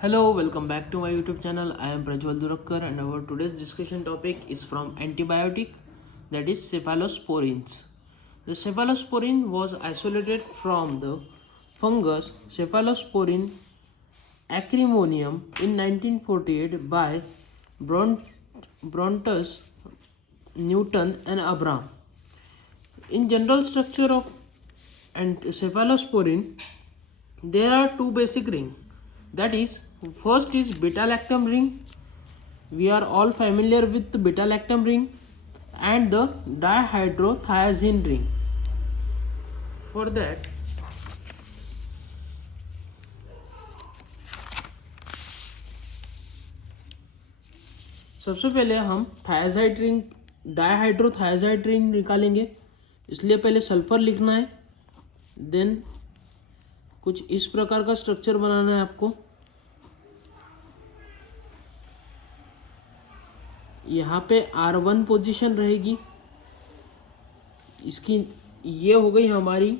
Hello, welcome back to my YouTube channel. I am Prajwal Durakkar and our today's discussion topic is from antibiotic, that is cephalosporins. The cephalosporin was isolated from the fungus Cephalosporin acremonium in 1948 by Brontus, Newton and Abraham. In general structure of cephalosporin, there are two basic rings. That is, first is beta-lactam ring. We are all familiar with the beta-lactam ring and the dihydrothiazine ring. For that, सबसे पहले हम thiazide ring डायहाइड्रोथायाजाइड ring निकालेंगे, इसलिए पहले sulphur लिखना है। Then कुछ इस प्रकार का स्ट्रक्चर बनाना है आपको। यहाँ पे R1 पोजीशन रहेगी, इसकी ये हो गई हमारी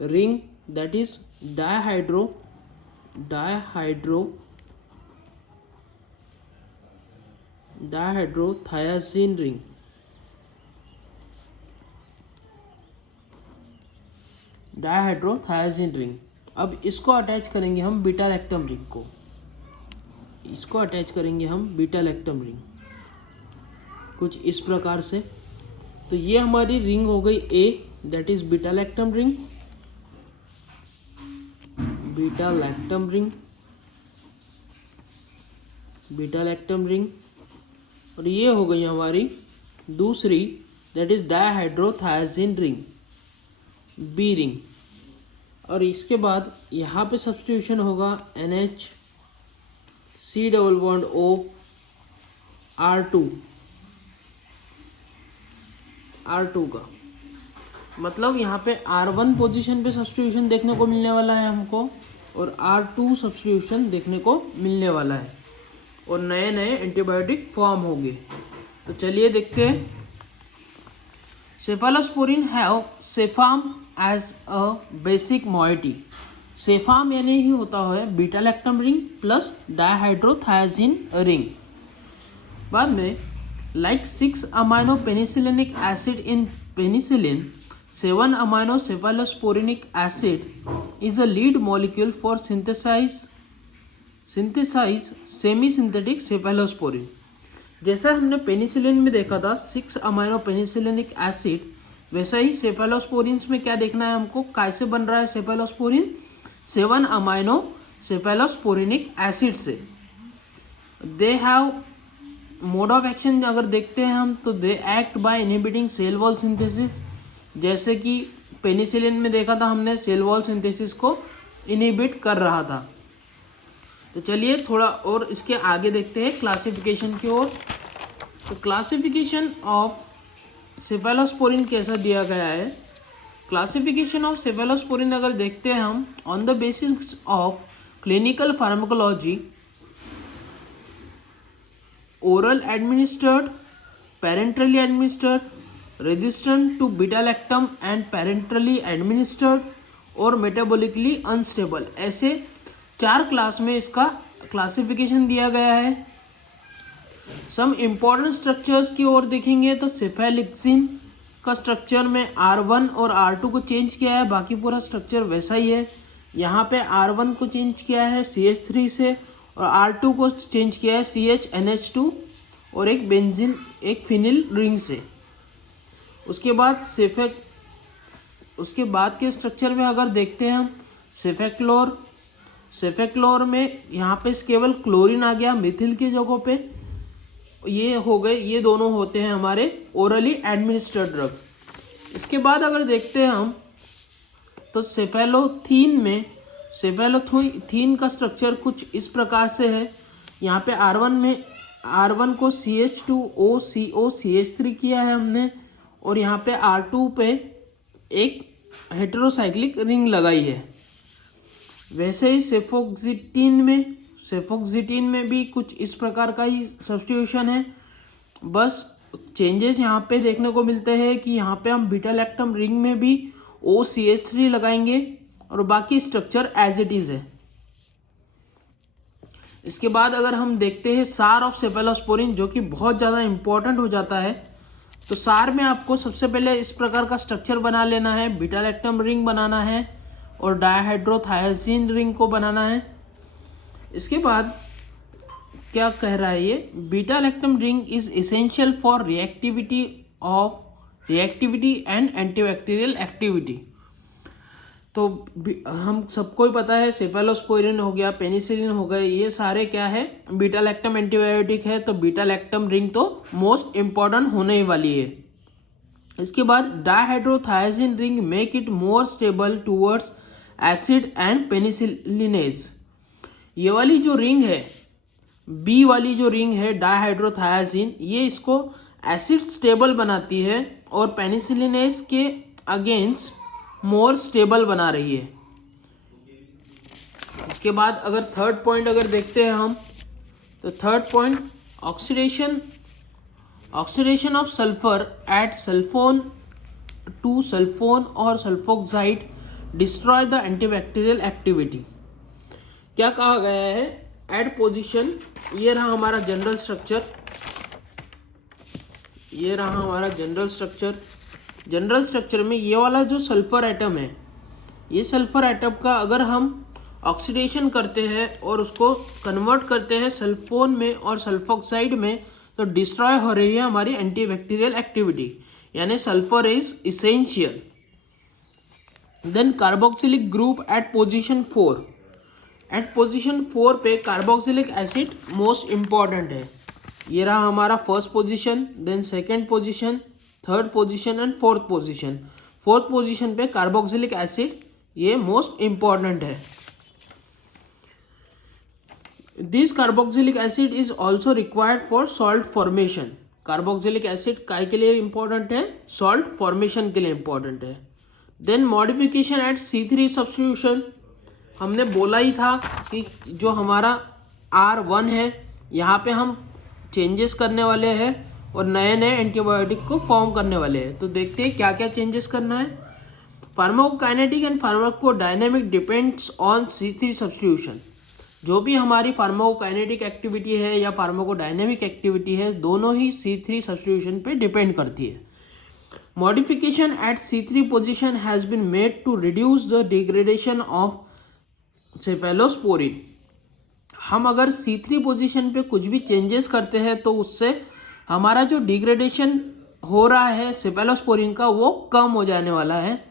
ring, that is dihydrothiazine ring. Dihydrothiazine ring. अब इसको अटैच करेंगे हम बीटा लैक्टम रिंग को। इसको अटैच करेंगे हम बीटा लैक्टम रिंग कुछ इस प्रकार से। तो ये हमारी रिंग हो गई A, that is beta lactam ring. Beta lactam ring, beta lactam ring. और ये हो गई हमारी दूसरी, that is dihydrothiazine ring, B ring. और इसके बाद यहाँ पे सब्स्टिट्यूशन होगा NH C double bond O R2 का। मतलब यहाँ पे R1 पोजीशन पे सब्स्टिट्यूशन देखने को मिलने वाला है हमको, और R2 सब्स्टिट्यूशन देखने को मिलने वाला है, और नए नए एंटीबायोटिक फॉर्म होंगे। तो चलिए देखते हैं। Cephalosporin have cepham as a basic moiety. Cepham यानी ही होता है beta lactam ring plus dihydrothiazine ring. बाद में like 6 amino penicillinic acid in penicillin, 7 amino cephalosporinic acid is a lead molecule for synthesize semi synthetic cephalosporin। जैसा हमने penicillin में देखा था 6 अमाइनो पेनिसिलिनिक एसिड, वैसा ही सेफेलोस्पोरिन्स में क्या देखना है हमको, कैसे बन रहा है सेफेलोस्पोरिन, 7 अमाइनो सेफेलोस्पोरिनिक एसिड से। They have mode of action अगर देखते हैं हम, तो they act by inhibiting cell wall synthesis. जैसे कि पेनिसिलिन में देखा था हमने, सेल वॉल सिंथेसिस को इनहिबिट कर रहा था। तो चलिए थोड़ा और इसके आगे देखते हैं क्लासिफिकेशन की ओर। तो क्लासिफिकेशन ऑफ सेफेलोस्पोरिन कैसा दिया गया है। क्लासिफिकेशन ऑफ सेफेलोस्पोरिन अगर देखते हैं हम, on the basis of clinical pharmacology, oral administered, parenterally administered, resistant to beta lactam and parenterally administered, और मेटाबॉलिकली अनस्टेबल, ऐसे 4 क्लास में इसका क्लासिफिकेशन दिया गया है। सम इम्पॉर्टेंट स्ट्रक्चर्स की ओर देखेंगे तो सेफेलिक्सिन का स्ट्रक्चर में R1 और R2 को चेंज किया है, बाकी पूरा स्ट्रक्चर वैसा ही है। यहाँ पे R1 को चेंज किया है CH3 से, और R2 को चेंज किया है CHNH2 और एक बेंजीन, एक फिनिल रिंग से। उसके बाद के स्ट्रक्चर में अगर देखते हैं हम, सेफेक्लोर में यहाँ पे केवल क्लोरीन आ गया मिथिल की जगह पे। ये हो गए, ये दोनों होते हैं हमारे ओरली एडमिनिस्टर्ड ड्रग। इसके बाद अगर देखते हैं हम, तो सेफेलोथीन का स्ट्रक्चर कुछ इस प्रकार से है। यहाँ पे R1 को CH2O CH3 किया है हमने, और यहाँ पे R2 पे एक हेटेरोसाइक्लिक रिंग लगाई है। वैसे ही सेफोक्सिटीन में भी कुछ इस प्रकार का ही सब्स्टिट्यूशन है। बस चेंजेस यहाँ पे देखने को मिलते हैं कि यहाँ पे हम बीटा लैक्टम रिंग में भी OCH3 लगाएंगे और बाकी स्ट्रक्चर एज इट इज़ है। इसके बाद अगर हम देखते हैं सार ऑफ सेफेलोस्पोरिन, जो कि बहुत ज़्यादा इंपॉर्टेंट हो जाता है, तो सार में आपको सबसे पहले इस प्रकार का स्ट्रक्चर बना लेना है, बीटा लैक्टम रिंग बनाना है और डायहाइड्रोथायजीन रिंग को बनाना है। इसके बाद क्या कह रहा है ये, beta lactam ring is essential for reactivity and antibacterial activity. तो हम सबको ही पता है सेफेलोस्पोरिन हो गया, पेनिसिलिन हो गए, ये सारे क्या है, बीटा लैक्टम एंटीबायोटिक है, तो बीटा लैक्टम रिंग तो मोस्ट इम्पॉर्टेंट होने ही वाली है। इसके बाद dihydrothiazine ring make it more stable towards acid and penicillinase. ये वाली जो रिंग है, बी वाली जो रिंग है डायहाइड्रोथायजीन, ये इसको एसिड स्टेबल बनाती है और पेनिसिलिनेज के अगेंस्ट मोर स्टेबल बना रही है। इसके बाद अगर थर्ड पॉइंट अगर देखते हैं हम, तो third point oxidation of sulphur at sulphone to sulphone और sulphoxide destroy the antibacterial activity. क्या कहा गया है, एट पोजीशन, ये रहा हमारा जनरल स्ट्रक्चर, ये रहा हमारा जनरल स्ट्रक्चर। जनरल स्ट्रक्चर में ये वाला जो सल्फर एटम है, ये सल्फर एटम का अगर हम ऑक्सीडेशन करते हैं और उसको कन्वर्ट करते हैं सल्फोन में और सल्फोक्साइड में, तो डिस्ट्रॉय हो रही है हमारी एंटीबैक्टीरियल एक्टिविटी, यानी sulphur is essential. Then carboxylic group at position 4, at position 4 पे कार्बोक्सिलिक एसिड मोस्ट इम्पॉर्टेंट है। ये रहा हमारा first position, then second position, third position and fourth position. Fourth position पे कार्बोक्सिलिक एसिड ये मोस्ट इम्पॉर्टेंट है। This carboxylic acid is also required for salt formation. Carboxylic acid काय के लिए इंपॉर्टेंट है, सॉल्ट फॉर्मेशन के लिए इंपॉर्टेंट है। Then modification at C3 substitution, हमने बोला ही था कि जो हमारा R1 है, यहाँ पे हम चेंजेस करने वाले हैं और नए नए एंटीबायोटिक को फॉर्म करने वाले हैं। तो देखते हैं क्या क्या चेंजेस करना है। Pharmacokinetic and pharmacodynamic depends on C3 substitution. जो भी हमारी फार्माकोकाइनेटिक एक्टिविटी है या फार्माकोडायनेमिक एक्टिविटी है, दोनों ही C3 सब्स्टिट्यूशन पे डिपेंड करती है। Modification at C3 position has been made to reduce the degradation of cephalosporin. हम अगर C3 पोजीशन पे कुछ भी चेंजेस करते हैं तो उससे हमारा जो डिग्रेडेशन हो रहा है सेफेलोस्पोरिन का, वो कम हो जाने वाला है।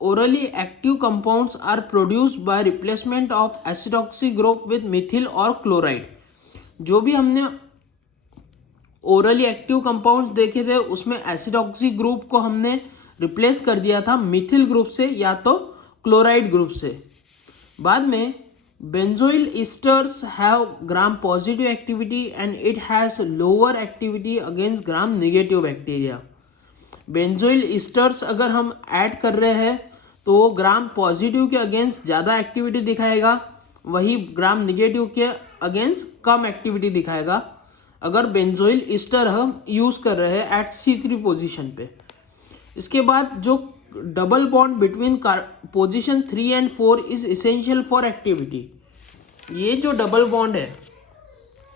Orally active compounds are produced by replacement of acetoxy group with methyl और क्लोराइड। जो भी हमने ओरली एक्टिव कंपाउंड्स देखे थे, उसमें एसिडॉक्सी ग्रुप को हमने रिप्लेस कर दिया था मिथिल ग्रुप से या तो क्लोराइड ग्रुप से। बाद में benzoyl esters have gram positive activity and it has lower activity against gram negative bacteria। benzoyl esters अगर हम ऐड कर रहे हैं तो वो ग्राम पॉजिटिव के अगेंस्ट ज़्यादा एक्टिविटी दिखाएगा, वही ग्राम निगेटिव के अगेंस्ट कम एक्टिविटी दिखाएगा अगर बेंजोइल ईस्टर हम यूज़ कर रहे हैं एट C3 पोजीशन पे। इसके बाद जो double bond between position 3 and 4 is essential for activity. ये जो डबल बॉन्ड है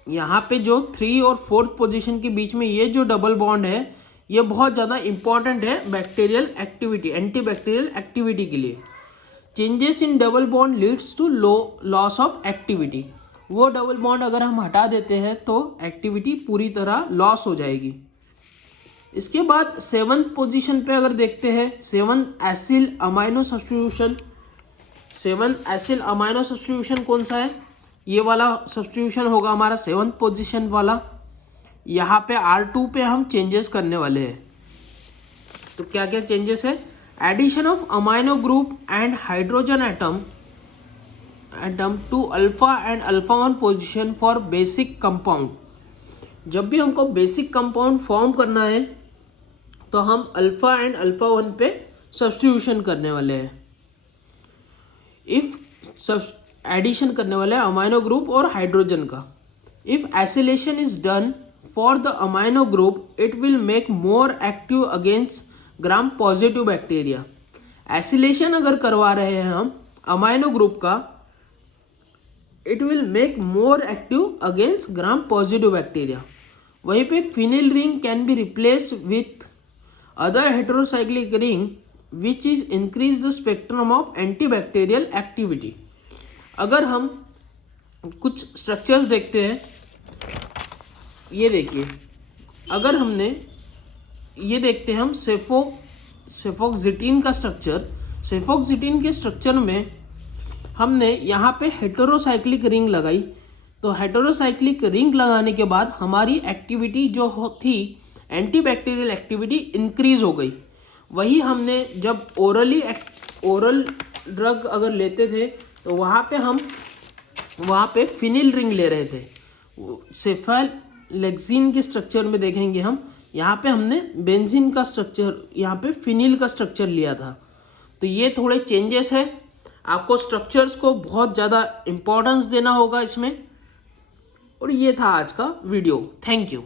यहाँ पे, जो 3 और 4th पोजीशन के बीच में ये जो डबल बॉन्ड है, ये बहुत ज़्यादा इंपॉर्टेंट है बैक्टीरियल एक्टिविटी, एंटीबैक्टीरियल एक्टिविटी के लिए। Changes in double bond leads to loss of activity. वो डबल बॉन्ड अगर हम हटा देते हैं तो एक्टिविटी पूरी तरह लॉस हो जाएगी। इसके बाद 7th पोजीशन पे अगर देखते हैं 7 acyl amino substitution. 7 acyl amino substitution कौन सा है, ये वाला सब्स्टिट्यूशन होगा हमारा 7th पोजीशन वाला। यहाँ पे R2 पे हम चेंजेस करने वाले हैं। तो क्या क्या चेंजेस है, addition of amino group and hydrogen atom to alpha and alpha 1 position for basic compound. जब भी हमको बेसिक कंपाउंड फॉर्म करना है तो हम अल्फा एंड अल्फा 1 पे सब्स्टिट्यूशन करने वाले हैं। इफ एडिशन करने वाले हैं अमाइनो ग्रुप और हाइड्रोजन का। If acylation is done for the amino group it will make more active against gram positive bacteria. Acylation अगर करवा रहे हैं हम अमाइनो ग्रुप का it will make more active against gram positive bacteria. वहीं पे phenyl ring can be replace with other heterocyclic ring which is increase the spectrum of antibacterial activity. अगर हम कुछ स्ट्रक्चर्स देखते हैं, ये देखिए, अगर हमने ये देखते हैं हम सेफोक्सिटिन का स्ट्रक्चर। सेफोक्सिटिन के स्ट्रक्चर में हमने यहाँ पे हेटेरोसाइक्लिक रिंग लगाई, तो हेटेरोसाइक्लिक रिंग लगाने के बाद हमारी एक्टिविटी जो थी एंटीबैक्टीरियल एक्टिविटी इंक्रीज हो गई। वही हमने जब ओरल ड्रग अगर लेते थे तो वहाँ पे फिनिल रिंग ले रहे थे। सेफालेक्सिन के स्ट्रक्चर में देखेंगे हम, यहाँ पे हमने बेंजीन का स्ट्रक्चर, यहाँ पे फिनिल का स्ट्रक्चर लिया था। तो ये थोड़े चेंजेस है। आपको स्ट्रक्चर्स को बहुत ज़्यादा इम्पोर्टेंस देना होगा इसमें। और ये था आज का वीडियो। Thank you.